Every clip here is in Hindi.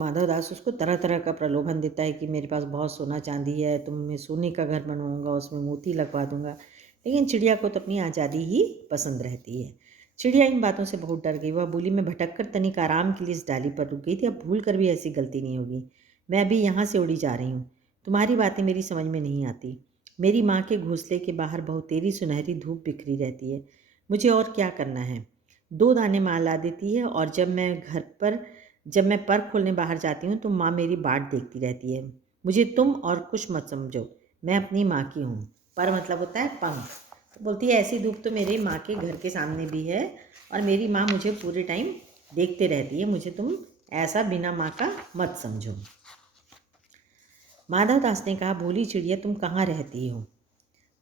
माधव दास उसको तरह तरह का प्रलोभन देता है कि मेरे पास बहुत सोना चांदी है, तो मैं सोने का घर बनवाऊंगा, उसमें मोती लगवा दूंगा। लेकिन चिड़िया को तो अपनी आज़ादी ही पसंद रहती है। चिड़िया इन बातों से बहुत डर गई। वह बोली, मैं भटक कर तनिक आराम के लिए इस डाली पर रुक गई थी, अब भूल कर भी ऐसी गलती नहीं होगी। मैं अभी यहाँ से उड़ी जा रही हूँ। तुम्हारी बातें मेरी समझ में नहीं आती। मेरी माँ के घोंसले के बाहर बहुत तेरी सुनहरी धूप बिखरी रहती है। मुझे और क्या करना है? 2 दाने माँ ला देती है, और जब मैं पर खोलने बाहर जाती हूँ तो माँ मेरी बाट देखती रहती है। मुझे तुम और कुछ मत समझो, मैं अपनी माँ की हूँ। पर मतलब होता है पंख। तो बोलती है, ऐसी धूप तो मेरे माँ के घर के सामने भी है, और मेरी माँ मुझे पूरे टाइम देखते रहती है। मुझे तुम ऐसा बिना माँ का मत समझो। माधव दास ने कहा, भोली चिड़िया, तुम कहाँ रहती हो?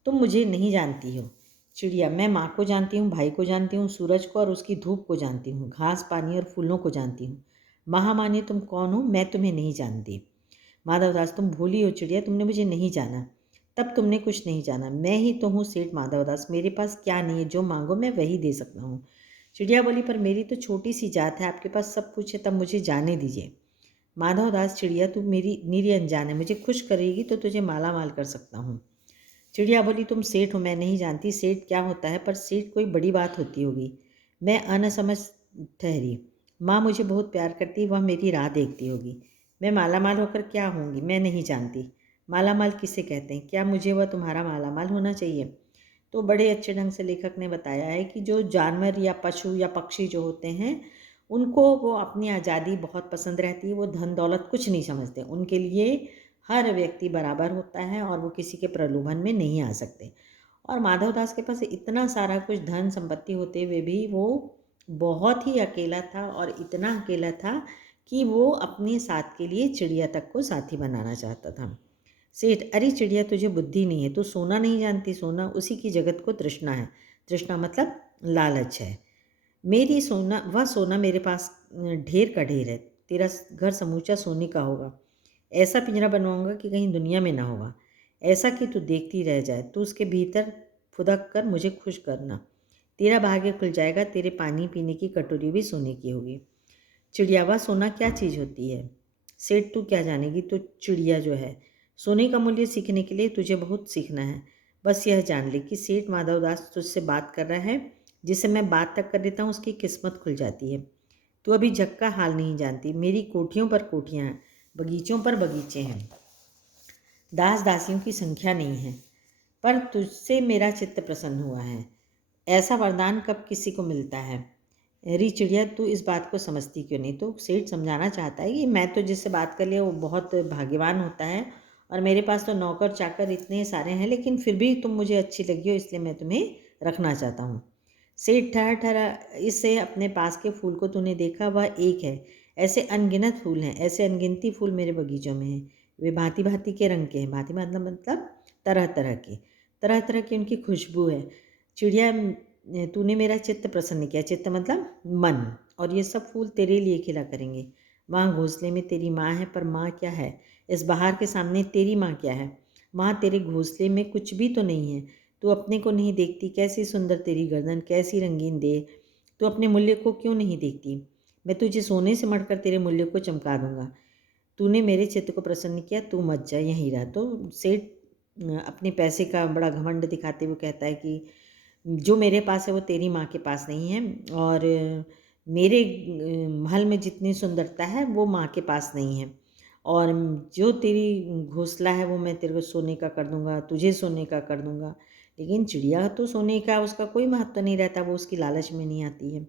तुम मुझे नहीं जानती हो। चिड़िया, मैं माँ को जानती हूँ, भाई को जानती हूँ, सूरज को और उसकी धूप को जानती हूँ, घास पानी और फूलों को जानती हूँ। महामान्य, तुम कौन हो? मैं तुम्हें नहीं जानती। माधवदास, तुम भूली हो चिड़िया, तुमने मुझे नहीं जाना। तब तुमने कुछ नहीं जाना। मैं ही तो हूँ सेठ माधवदास। मेरे पास क्या नहीं है, जो मांगो मैं वही दे सकता हूँ। चिड़िया बोली, पर मेरी तो छोटी सी जात है, आपके पास सब कुछ है, तब मुझे जाने दीजिए। माधवदास, चिड़िया तू मेरी नीरी अनजान है, मुझे खुश करेगी तो तुझे माला माल कर सकता हूँ। चिड़िया बोली, तुम सेठ हो, मैं नहीं जानती सेठ क्या होता है, पर सेठ कोई बड़ी बात होती होगी। मैं अनसमझ ठहरी। माँ मुझे बहुत प्यार करती, वह मेरी राह देखती होगी। मैं मालामाल होकर क्या होंगी, मैं नहीं जानती। मालामाल किसे कहते हैं? क्या मुझे वह तुम्हारा मालामाल होना चाहिए? तो बड़े अच्छे ढंग से लेखक ने बताया है कि जो जानवर या पशु या पक्षी जो होते हैं, उनको वो अपनी आज़ादी बहुत पसंद रहती है। वो धन दौलत कुछ नहीं समझते। उनके लिए हर व्यक्ति बराबर होता है, और वो किसी के प्रलोभन में नहीं आ सकते। और माधवदास के पास इतना सारा कुछ धन संपत्ति होते हुए भी वो बहुत ही अकेला था, और इतना अकेला था कि वो अपने साथ के लिए चिड़िया तक को साथी बनाना चाहता था। सेठ, अरे चिड़िया, तुझे बुद्धि नहीं है, तू सोना नहीं जानती। सोना उसी की जगत को तृष्णा है। तृष्णा मतलब लालच है। मेरी सोना, वह सोना मेरे पास ढेर का ढेर है। तेरा घर समूचा सोने का होगा। ऐसा पिंजरा बनवाऊंगा कि कहीं दुनिया में ना होगा। ऐसा कि तू देखती रह जाए। तू उसके भीतर फुदक कर मुझे खुश करना। तेरा भाग्य खुल जाएगा। तेरे पानी पीने की कटोरी भी सोने की होगी। चिड़िया, वह सोना क्या चीज़ होती है? सेठ, तू क्या जानेगी? तो चिड़िया जो है, सोने का मूल्य सीखने के लिए तुझे बहुत सीखना है। बस यह जान ले कि सेठ माधवदास तुझसे बात कर रहा है। जिसे मैं बात तक कर लेता हूँ उसकी किस्मत खुल जाती है। तू अभी जग का हाल नहीं जानती। मेरी कोठियों पर कोठियाँ हैं, बगीचों पर बगीचे हैं, दास दासियों की संख्या नहीं है। पर तुझसे मेरा चित्त प्रसन्न हुआ है। ऐसा वरदान कब किसी को मिलता है? अरे चिड़िया, तू इस बात को समझती क्यों नहीं? तो सेठ समझाना चाहता है कि मैं तो जिससे बात कर लिया वो बहुत भाग्यवान होता है, और मेरे पास तो नौकर चाकर इतने सारे हैं, लेकिन फिर भी तुम मुझे अच्छी लगी हो, इसलिए मैं तुम्हें रखना चाहता हूँ। सेठ ठहर ठहरा, इससे अपने पास के फूल को तूने देखा? वह एक है। ऐसे अनगिनत फूल हैं, ऐसे अनगिनती फूल मेरे बगीचों में हैं। वे भांति भांति के रंग के हैं। भांति मतलब तरह तरह के, तरह तरह की उनकी खुशबू है। चिड़िया, तूने मेरा चित्त प्रसन्न किया। चित्त मतलब मन। और ये सब फूल तेरे लिए खिला करेंगे। वहाँ घोंसले में तेरी माँ है, पर माँ क्या है? इस बहार के सामने तेरी माँ क्या है? माँ, तेरे घोंसले में कुछ भी तो नहीं है। तू अपने को नहीं देखती? कैसी सुंदर तेरी गर्दन, कैसी रंगीन देह। तू अपने मूल्य को क्यों नहीं देखती? मैं तुझे सोने से मढ़कर तेरे मूल्य को चमका दूंगा। तूने मेरे चित्त को प्रसन्न किया, तू मत जा, यहीं रह। तो सेठ अपने पैसे का बड़ा घमंड दिखाते हुए कहता है कि जो मेरे पास है वो तेरी माँ के पास नहीं है, और मेरे महल में जितनी सुंदरता है वो माँ के पास नहीं है, और जो तेरी घोंसला है वो मैं तेरे को सोने का कर दूंगा, तुझे सोने का कर दूंगा। लेकिन चिड़िया तो सोने का उसका कोई महत्व नहीं रहता, वो उसकी लालच में नहीं आती है।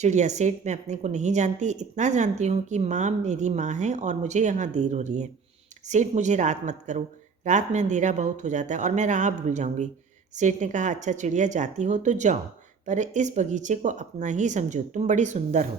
चिड़िया, सेठ, मैं अपने को नहीं जानती, इतना जानती हूँ कि माँ मेरी माँ है, और मुझे यहाँ देर हो रही है। सेठ, मुझे रात मत करो। रात में अंधेरा बहुत हो जाता है और मैं राह भूल जाऊँगी। सेठ ने कहा, अच्छा चिड़िया, जाती हो तो जाओ, पर इस बगीचे को अपना ही समझो, तुम बड़ी सुंदर हो।